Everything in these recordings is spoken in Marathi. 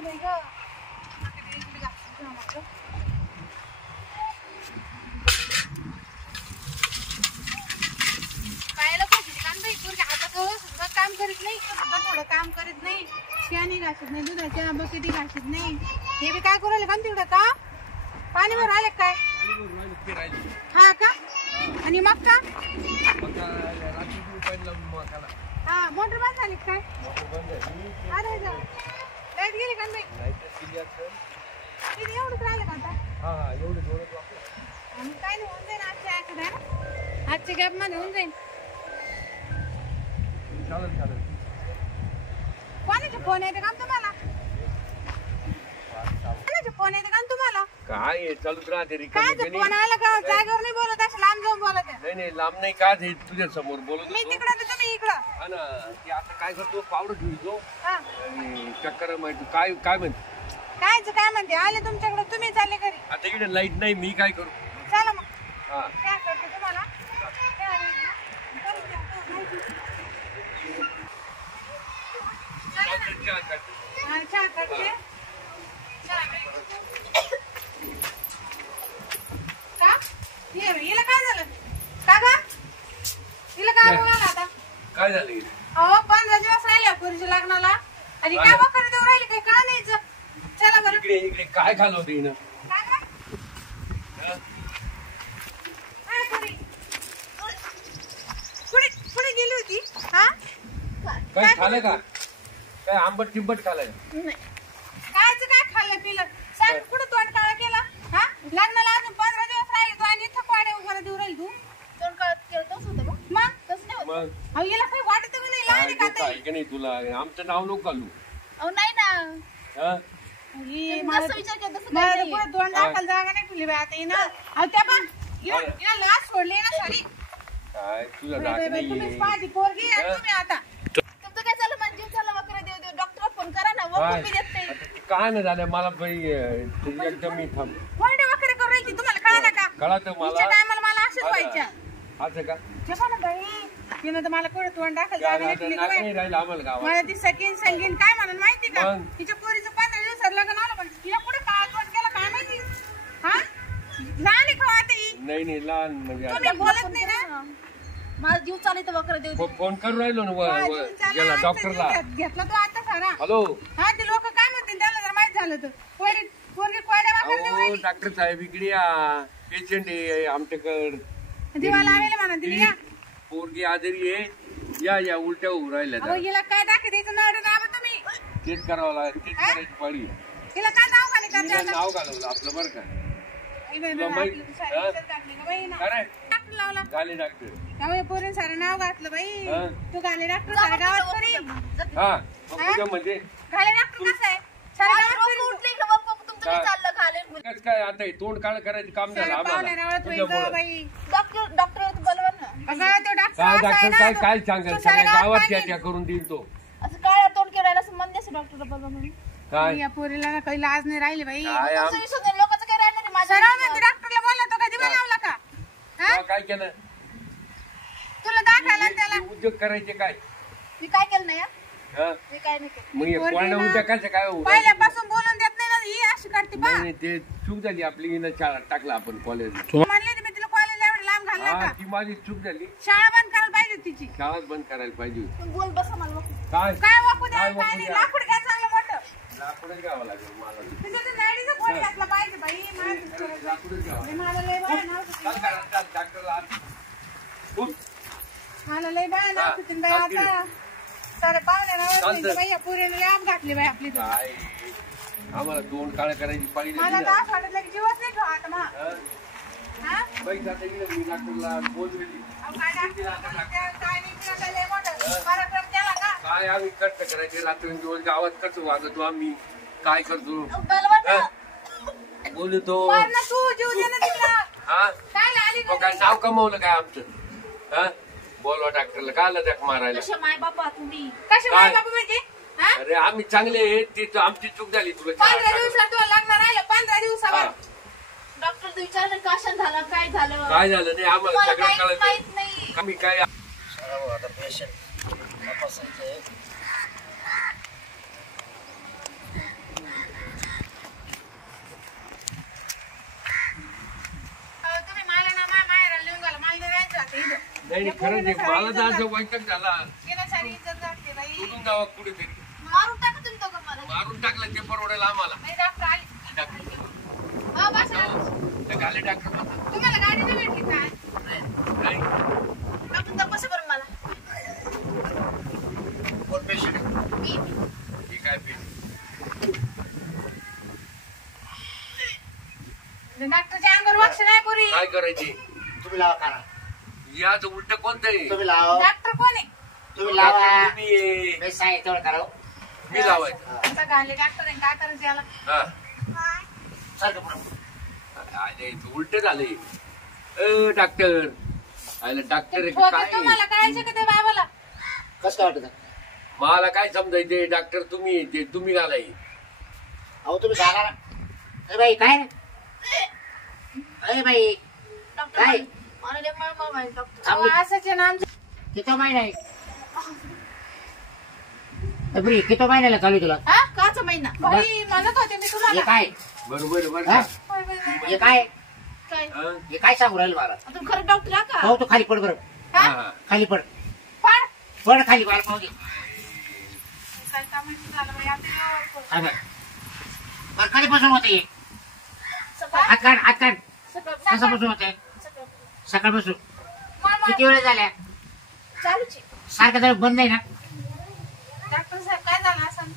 काम करीत नाही, थोडं काम करीत नाही, शेणी घासत नाही, दुधाच्या बकेटी घासत नाही. हे बी काय करू राहिले का तिकडं का पाणी भर आले काय? हा का? आणि मग का? हा मोटर बंद झाली काय? अरे लाईट गेली का नाही? किती एवढंच राहिलं का आता? आणि काय नाही होऊन जाईल आजच्या ऍक्सिडेंट, आजच्या गॅप मध्ये होऊन जाईल. कोणाचे फोन येते का तुम्हाला? कोणाचे फोन येते का तुम्हाला? काय चालूच राहते काय फोन आला का जागेवर नाही बोलत, असं लांब जाऊन बोलत. नाही लांब नाही का तुझ्या समोर बोलत. मी तिकडं तर तुम्ही इकडं. हा ना, ती आता काय करतो पावडर ठेवतो आणि चक्कर माहिती काय काय म्हणते. काय म्हणते आले तुमच्याकडे, तुम्ही चालले घरी. आता इकडे लाईट नाही, मी काय करू? चला मग. हा काय करते तुम्हाला? चहा करते. का? हिला काय झालं? का ग? हिला काय बोलायला आता? काय झालं? अहो 15 दिवस राहिले पुरीच्या लग्नाला आणि काय वखर देऊ राहिले काही का नाहीच. चला बरं. इकडे काय खाल्लं होतं हिनं? पुढे गेली होती. हा काय खाल्लं का? काय आंबट टिंबट खाल्लं? कायच काय खाल्लं पिलं? सांग कुठं तोंड काळा केला? हा लग्नाला अजून 15 दिवस राहिले तू आणि इथं पाड्या उभा देऊ राहील तू. तोंड काळा केलं तसं होतं मग तसं नाही होत. अहो याला काही वाटत नाही लहान का ते? काय नाही तुला आमचं नाव नको घालू. अहो नाही ना. हा माझा विचार केला तसं काय पुढे तोंड दाखल जागा नाही ठेवली बाई आता हिनं. अहो त्या पण हिला लाज सोडली ना सॉरी. काय तुझा राग नाहीये. तुम्हीच माझी पोरगी आहे तुम्ही आता. तुमचं काय चालू म्हणजे चला वगैरे देऊ डॉक्टरला फोन करा ना. वगैरे मी देत नाही. काय नाही झालं मला एकदम मी थांब. कोणत्या वगैरे करू राहिली तुम्हाला कळलं का? कळतं मला. टायमाला मला असंच व्हायच्या. असं का? ना बाई तिनं तर मला कुठे तोंड दाखल जागा नाही राहिलं आम्हाला गावात. मला ती सगळी संगीन काय म्हणून माहिती का? तिच्या पोरीचं 15 दिवसात लग्न आलं पण तिला कुठे काळ तोंड केलं काय माहिती. हा लहान आहे का आता ही? नाही लहान म्हणजे तुम्ही बोलत नाही ना. माझा जीव चालत वगैरे देऊ. फोन करून राहिलो ना गेला डॉक्टरला. घेतला तो आता सारा. हॅलो हा ते लोक काय म्हणतील त्याला जर माहित झालं तर पोरगी कोरड्या वाकडे डॉक्टर साहेब इकडे या. पेशंट आहे आमच्याकडे. दिवाला आलेला म्हणा तिने या. पोरगी आजारी आहे या उलट्या होऊ राहिल्या. हिला काय दाखवायचं नाव दाबा तुम्ही. तेच करावं लागेल. तेच करायची पाळी. हिला काय नाव घालायचं? नाव घालवलं आपलं बरं का. गाले डॉक्टर पोरीन सारं नाव घातलं बाई. तू गाले डॉक्टर साऱ्या गावात करी. हा म्हणजे गाले डॉक्टर कसं आहे साऱ्या गावात काय आता तोंड काळ करायचं काम झालं आम्हाला. डॉक्टर काय सांगेल सगळ्या गावात त्या करून देईल तो. असं काय तोंड केलं संबंध डॉक्टर बघा म्हणून. काय या पोरीला काही लाज नाही राहिली बाई. लोकांचं काय राहिलं नाही. माझ्या डॉक्टरला बोलला तो कधी बोलावला का? काय केलं तुला दाखवायला त्याला उद्योग करायचे काय? मी काय केलं नाही. मी काय नाही केलं. मग उद्या कसं काय पहिल्यापासून बोलून देत नाही ना ही अशी करते बा. नाही ते चूक झाली आपली. शाळेत टाकला आपण कॉलेज. म्हणले मी तुला कॉलेजला एवढं लांब घालला का? ती माझी चूक झाली. शाळा बंद करायला पाहिजे तिची. शाळाच बंद करायला पाहिजे. बोल बसा मला काय काय वापू द्या. काय नाही लाकूड घ्या चांगलं मोठं. लाकूडच घ्यावं लागेल मला. तुझ्या नाडीचं कोण घातलं पाहिजे बाई. लाकूडच घ्यावं. मला लय बरं नाव डॉक्टरला मला लय बरं नाव सुचून बाई आता. सारे पाहुणे नाव बाई पुरीने लॅब घातली बाई आपली. काय आम्हाला तोंड काळ करायची पाळी. मला तर असं वाटत की जीवच नाही ठेवा आता मग. पैसा मी डॉक्टरला बोलवेली. काय आम्ही कष्ट करायचे रात्री दिवस गावात कसं वागतो आम्ही. काय करतो बोलतो. हा काय नाव कमवलं काय आमचं. हा बोलवा डॉक्टरला काय आलं त्याक मारायला. माय बापा तुम्ही कसे माय बापा म्हणजे. अरे आम्ही चांगले ते आमची चूक झाली. तुला 15 दिवसात लग्न राहिलं 15 दिवसावर. डॉक्टर विचारलं कशा झालं काय झालं काय झालं नाही आम्हाला सगळं कळत नाही. आम्ही काय आता पेशंट तपासायचं नाही खरंच आहे. मला तर असं वैताग झाला. गेल्या सारी इज्जत जाते बाई. सोडून जावा कुठेतरी. मारून टाका तुम्ही दोघं मला. मारून टाकलं ते परवडेल आम्हाला. नाही डॉक्टर आले. डॉक्टर हा बस आले. तर गाले डॉक्टर म्हणतात. तुम्हाला गाडी नाही भेटली काय? नाही डॉक्टर तपासा बरं मला. कोण पेशंट मी. हे काय पेशंट डॉक्टरच्या अंगावर वक्ष नाही पुरी. काय करायची तुम्ही लावा काना. याच उलट कोणतं आहे तुम्ही लावा. डॉक्टर कोण आहे? तुम्ही लावा. तुम्ही आहे. मी सांगितलं तेवढं करा. मी लावायचं आता घाले डॉक्टर आहे काय करायचं याला? हा सारखं पुढं. अरे उलट झाले डॉक्टर. आयला डॉक्टर आहे का होतं काय तुम्हाला कळायचं का ते बाबाला? कसं काय वाटत? मला काय समजायचे डॉक्टर तुम्ही आहे, ते तुम्ही घालाय. अहो तुम्ही घाला ना. ए बाई काय रे? ए बाई डॉक्टर काय? मला लय मळमळ व्हायली डॉक्टर. अहो, असंच आहे ना आमचं. किती महिना आहे? ए बरी किती महिन्याला चालू आहे तुला? हा काचा महिना. बाई म्हणत होते मी हे तुम्हाला. काय? बरोबर बरं हा? का? बाई, बाई, बाई. हे काय? काय हा? हे काय सांगू राहिलं मला? तुम्ही खरं डॉक्टर आहे का? हो तू खाली पड बरं. हा? हा. खाली पड. पाड. पड खाली मला पाहू दे. काय कामाचं झालं बाई, आता एवढं. हा बरं. बरं खाली बसून होते. सकाळ हात काढ हात काढ. सकाळ कसं बसून होते? सकाळ सकाळ बसून. मळमळ. किती वेळ झाल्या? चालूच आहे. सारखं जर बंद आहे ना. डॉक्टर साहेब काय झालं असं?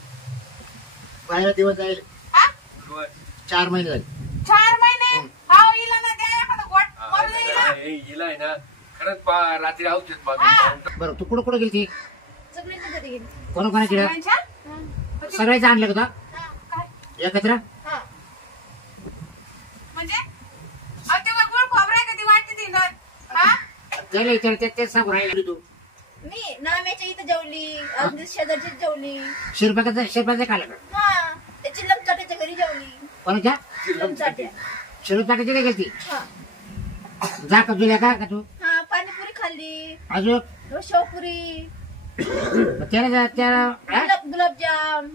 बाहेर दिवस जाईल. हा? बरं. 4 महिने झाले. 4 महिने. हा हिला ना द्या एखादं गोट. हा, मरू दे हिला. हिला आहे ना खरंच रात्री औषध हा. मागून बरं तू कुठं गेली ती? सगळीच घरी गेली. कोणाकोणाची सगळ्यांच्या? सगळ्याच आणलं का हा काय? एकत्र? हा. म्हणजे? अहो, ते काय गुळ खोबरं आहे का ती वाटते ती नर? हा? त्याला विचार तेच सांगू राहिले तू. मी नाम्याच्या इथं जेवली. अगदी शेजारची जेवली. शिरपाचं खाल्लं का? हा त्याची लमचाट्याच्या घरी जेवली. कोणाच्या? लमचाट्या. शिरपाची काय गेली? हा जा का तुला का तू? हा पाणीपुरी खाल्ली. अजून शेवपुरी. त्याला हा? गुलाबजाम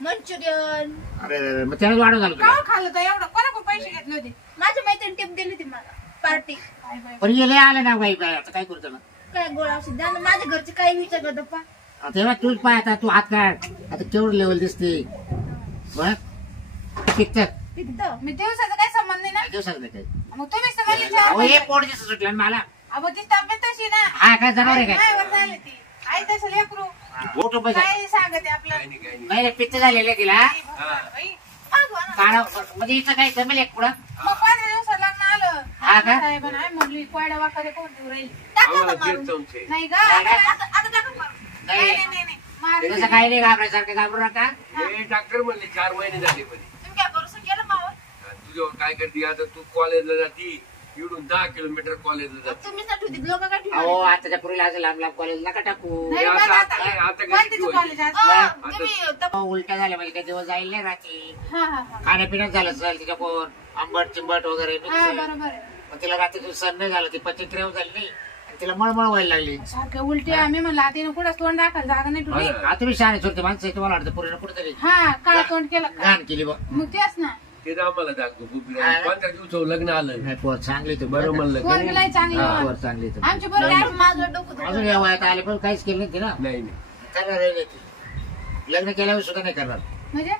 मंचुरियन. अरे मग त्याला वाढव झालं का तुला. हो खाल्लं तर एवढं? कोणाकडून पैसे घेतले होते? माझ्या मैत्रिणी टिप दिली होती मला पार्टी. काय बाई. पण ये लय आलं ना बाई आता काय करतो ना. काय गोळा औषध द्या ना. माझ्या घरचे काही विचार करत तेव्हा तूच पाय आता तू हात काढ. आता केवढं लेवल दिसते बघ. टिकतात तिथं मी दिवसाचा काही संबंध नाही ना. दिवसात नाही काही. मग तुम्हीच तर मला अहो हे विचारा. पोट दिसत सुटलं ना मला. अहो, ती तब्येत तशी ना. हा काय जनावर आहे काय? मायावर झाली ती. आई तसं लेकरू. बोट उभं झालं. काय सांगते आपलं? काही नाही काही नाही. नाही रे, पित्त झालेलं आहे तिला. बाई. काढा म्हणजे इथं काय जमेल एक पुढं. मग 15 दिवसात लग्न आलं. हा का? साहेबांना आई म्हणली कोयडा वाकडे कोण देऊ राहील? आम्हाला तेच संशय. नाही ग. नाही, नाही. आता टाका मारून. नाही नाही नाही नाही मार. तसं काही नाही घाबरायसारखं घाबरू नका. हे डॉक्टर म्हणले 4 महिने झाले म्हणे. तुम्ही काय भरोसा केला मावर? तुझ्यावर काय करते आता तू कॉलेजला जाती इकडून 10 किलोमीटर कॉलेजला जाते. तुम्हीच ना ठेवते लोक काय अहो ठेवणार? आताच्या पुरीला असं लांब लांब कॉलेज नका टाकू. नाही आता- बघ आता- आता. आता कोणती तू कशी कॉलेज आज? अहो, तुम्ही तप- उलट्या झाल्या म्हणजे काही दिवस जाईल नाही रात्री. हा हा हा. खाण्यापिण्यात झालं असेल तिच्या कोण आंबट चिंबट वगैरे हा mix. बरोबर आहे. मग तिला रात्री सण नाही झालं ती पचनक्रिया झाली नाही आणि तिला मळमळ व्हायला लागली. सारखं उलटी आम्ही म्हणलं आता हिनं कुठं तोंड राखायला जागा नाही ठेवली. हा. आता तुम्ही शाळेत होते माणसं आहे, तुम्हाला वाटतं पुरीनं कुठेतरी हा काय तोंड केलं का? घाण केली बा. मग तेच ना. ते तर आम्हाला दाखवतो खूप हा. 15 दिवसावर लग्न आलं. नाही पोर चांगली तू बरं म्हणलं का पोरगी लय नाही? चांगली हा. आहे. पोर चांगली तू. आमची बरोबर आज माझं डोकं दुखत. अजून या वयात आले पण काहीच केलं नाही ती ना. नाही नाही करणार आहे नाही ती. लग्न केल्यावर सुद्धा नाही करणार. म्हणजे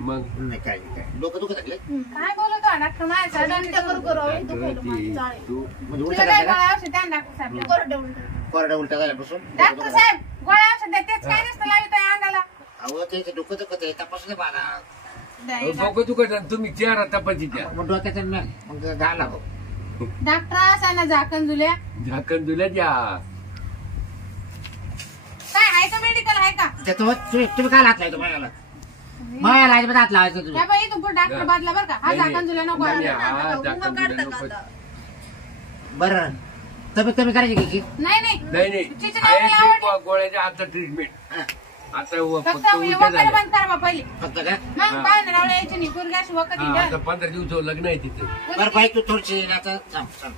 मग नाही काय नाही काय डोकं दुखत लागले काय बोलतो हा डॉक्टर माझ्या उलट्या करू करू काय दुखायला माझं करते? चाळे. तू म्हणजे तुला उलट्या काय झाल्या गोळ्या औषध द्या ना डॉक्टर साहेब. कोरडे उलटे. कोरड्या उलट्या झाल्यापासून डॉक्टर साहेब गोळ्या औषध द्या तेच काय नसतं लावित आहे अंगाला. अहो ते डोकं दुखत आहे तपासून मला डोकं दुखत आणि तुम्ही चेहरा तपाची त्या मग डोक्याचं मग घाला हो. डॉक्टर असा ना झाकण जुल्या झाकण दिल्या द्या. काय आहे का मेडिकल आहे का? तुम्ही काय हात लावतो मला मला अजिबात हात लावायचं त्या तुम्ही. बाई तू डॉक्टर बदला बरं का? हा नाही, झाकण जुल्या नको नाही, आहे. हा उभं झाकण काढता दिल्या का नको. आता? बरं तब्येत कमी करायची घ्यायची. नाही नाही नाही नाही तिची आहे नाव ते आवडली. गोळ्याच्या आता ट्रीटमेंट आता फक्त फक्त उलट्या वगैरे झाल्या. बंद करा बा पहिली. फक्त का मग पाहुणे रावळे यायची नाही पोरगी अशी वखत हा, येईल. आता 15 दिवसावर लग्न आहे तिथे. बरं बाई तू थोडीशी आता थांब थांब.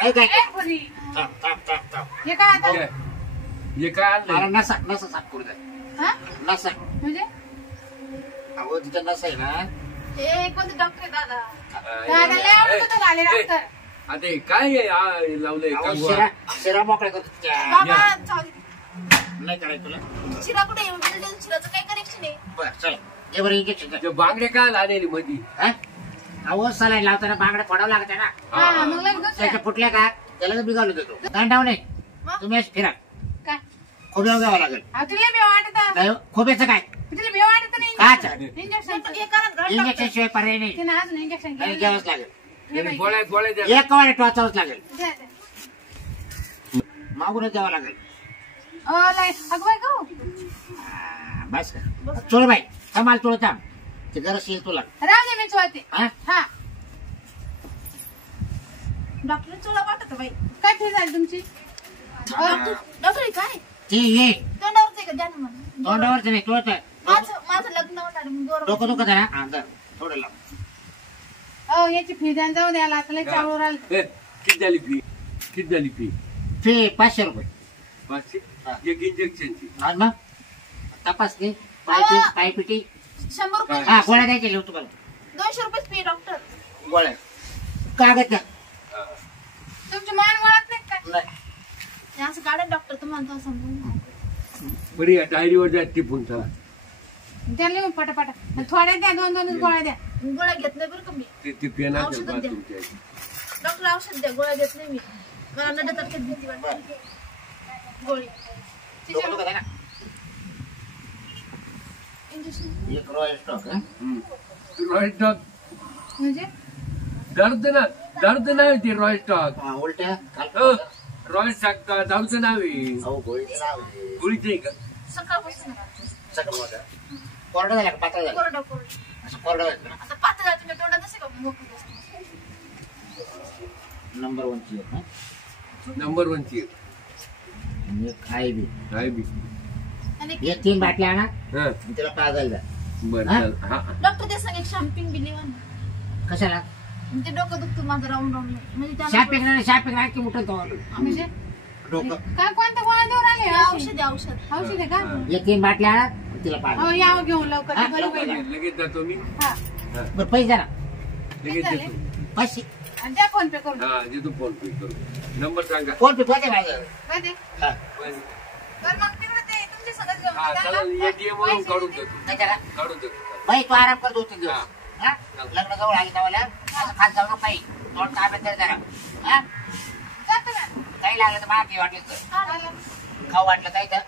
काय काय ए, पोरी. थांब थांब थांब थांब. हे काय आता? हे काय मला आणलंय? नसा नसा साफ करू द्या. हा? नसा म्हणजे अहो तिच्या नसा आहे ना. हे कोणते डॉक्टर आहे दादा? दादा लय आवडत होतं झाले ए, डॉक्टर. आता हे काय लावलंय अहो, कंगवा? शिरा मोकळा करतो त्या. बाबा या. चालेल. नाही करायचं तुला. शिरा कुठे येऊन शिराचं काय कनेक्शन आहे? बरं चल ये बरं इंजेक्शन ते बांगडे काय आलेली मधी? अहो सलाईन लावताना बांगड्या फोडावं लागत ना. हा मग लगेच त्याच्या फुटल्या का त्याला बिघावलं देतो दांडाव नाही मग? तुम्ही अशी फिरा काय खोब्यावर घ्यावं लागेल. अहो, तुला भेव वाटत नाही, खोब्याचं काय तुला भेव वाटत नाही काच इंजेक्शन हे करा ना, घाल इंजेक्शन शिवाय पर्याय नाही. तिने अजून इंजेक्शन नाही, घ्यायला घ्यावंच लागेल. त्याने गोळ्या द्या. एक कवाडे टोचावंच लागेल. द्या, द्या. मागूनच द्यावं लागेल. अगं बाई गो बस चोळ बाई थांबाल चोळ थांब ते गरज येईल तुला. राहू दे मी चोळते हा हा डॉक्टर चोला वाटत बाई. काय फी झाली तुमची डॉक्टर हे काय ती ये तोंडावरच आहे का? द्या ना मला. तोंडावरच नाही चोळत माझं लग्न होणार आहे, मग गोरं. डोकं दुखत आहे ना अंदर थोडं लाव. याची फी द्या जाऊ द्याला आता लय चावळ राहिलं ए, किती झाली फी? किती झाली फी? फी 500 रुपये 500? हा. एक इंजेक्शनची. आणि मग तपासणी पायपिटी 100 रुपये. हा गोळ्या द्यायचे लिहू तुम्हाला 200 रुपये फी डॉक्टर. गोळ्या कागद द्या. तुमची मान वळत नाही काय नाही हे असं काढा डॉक्टर तुम्हाला तो समजून. बरी डायरीवर द्या टिपून चला. त्याला लिहून पटापटा थोड्या द्या 2-2 गोळ्या द्या गोळ्या घेत नाही बरं का मी. ते पेन असेल औषधं बा द्या. तुमच्या. डॉक्टर औषध द्या, गोळ्या देत नाही मी. मला नडतर्फेच भीती वाटते. गोळी डोकं दुखत आहे ना. इंजेक्शन. एक रॉयल स्टॉक रॉयल स्टॉक म्हणजे दर्द नाही ते रॉयल स्टॉक. उलट्या रॉयल स्टॉक जाऊचं नाव आहे. अहो गोळीचं नाव आहे. गोळीचं आहे का? सकाळपासून सगळं मोठं कोरडं झालं का पातळ झालं कोरडा कोरडा. असं कोरडं झालं ना. आता पातळ जाते मी तोंडात असे का मोकळी असते. नंबर 1 ची आहे नंबर 1 ची आणि एक आहे बी. काय बी. आणि हे 3 बाटल्या आणा हा आणि त्याला पाजायला द्या. बरं हा? चल. हा डॉक्टर ते सांगे शॅम्पिंग बी लिहा ना. कशाला ते डोकं दुखतं माझं राऊंड राऊंड म्हणजे शापिंग राखी उठल तो म्हणजे डोकं काय कोणत्या गोळ्या देऊ राहिले औषध औषध. औषध आहे का हे 3 बाटल्या आणा आणि तिला पाजा. हो या घेऊन लवकर हा, बरोबर लवकर आहे. लगेच जातो मी. हा बरं पैसे द्या ना लगेच झाले? देतो. 500 आणि द्या फोन पे करून हा देतो फोन पे करू. नंबर सांगा. फोन पे पाहिजे माझं. काय ते हा. बरं मग तिकडे ते तुमच्या सगळं घेऊन हा जा चला ना. ATM वरून काढून देतो. नाही करा काढून देतो. बाई तू आराम कर 2-3 दिवस हा लग्न जवळ आली तेव्हा असं खात जाऊ नको काही तोंड ताब्यात तरी जरा हा जातो ना काही लागलं तर मागे वाटलं तर चालेल. खाऊ वाटलं काही तर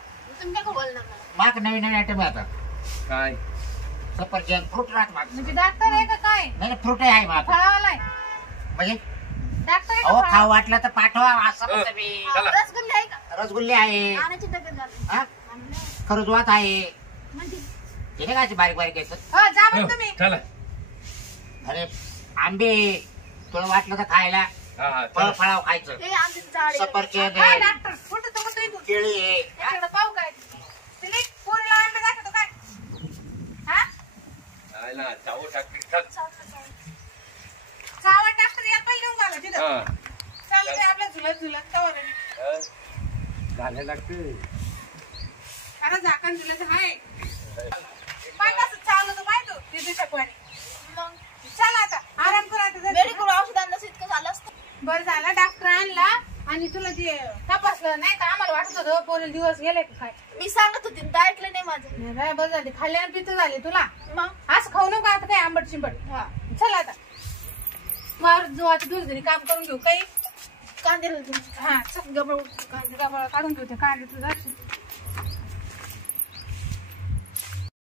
तुम्ही काय बोलणार मला? माग नवीन नवीन आयटम आहे आता काय सफरचंद फ्रूट राहत माग म्हणजे डॉक्टर आहे का काय नाही फ्रूट आहे माग फळावाला आहे म्हणजे डॉक्टर आहे अहो का खाऊ वाटलं तर पाठवा असं अ. म्हणतो मी. चला. रसगुल्ले आहे का? रसगुल्ले आहे आणायची डब्यात घालून. हा आणलंय. खरंच आहे म्हणजे ते नाही का बारीक बारीक यायचं हो जा हो, मग तुम्ही चला. अरे आंबे तुला वाटलं तर खायला हा हा फळ चला. फळाव खायचं ते आमचे झाडे. सफरचंद हा आहे डॉक्टर कुठं तर कुठं इथून केळी आहे इकडं पाहू काय तिला पोरीला अंडा दाखवतो काय हा आयला, चावं टाकली. चल. चावट डॉक्टर याला पहिले घेऊन घाला तिथं हा. चालू दे आपल्या झुलत कवर हा. घालायला लागतं. आता झाकण झुलत हाय पाय कसं चावलं तर पाय तू तिथे शकवारी मग चल आता आराम कर आता जरा. मेडिकल औषध आणलं इतकं झालं असतं. बरं झालं डॉक्टर आणला आणि तुला ते तपासलं नाही तर आम्हाला वाटत होतं पोरीला दिवस गेले का काय मी सांगत होती तर ऐकलं नाही माझं. नाही बाय, बरं झाले खाल्ल्यानं पितं झाले तुला मग असं खाऊ नको आता काय आंबट शिंबट हा चल आता वर जो आता दुसरी काम करून घेऊ काही कांदे तुमचे हा चल गबळ काढून घेऊ ते कांदे तुझा